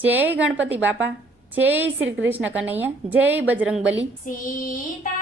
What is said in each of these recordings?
जय गणपति बापा जय श्री कृष्ण कन्हैया जय बजरंग बली सीता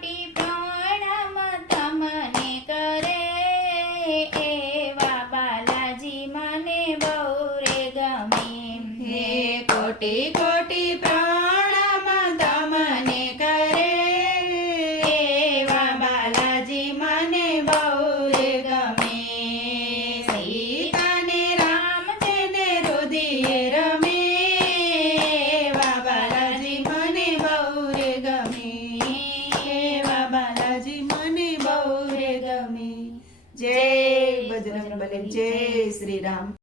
કોટી પ્રણામ તમને કરે એવા બાલાજી મને બહુ રે ગમે. હે કોટી કોટી जय श्रीराम.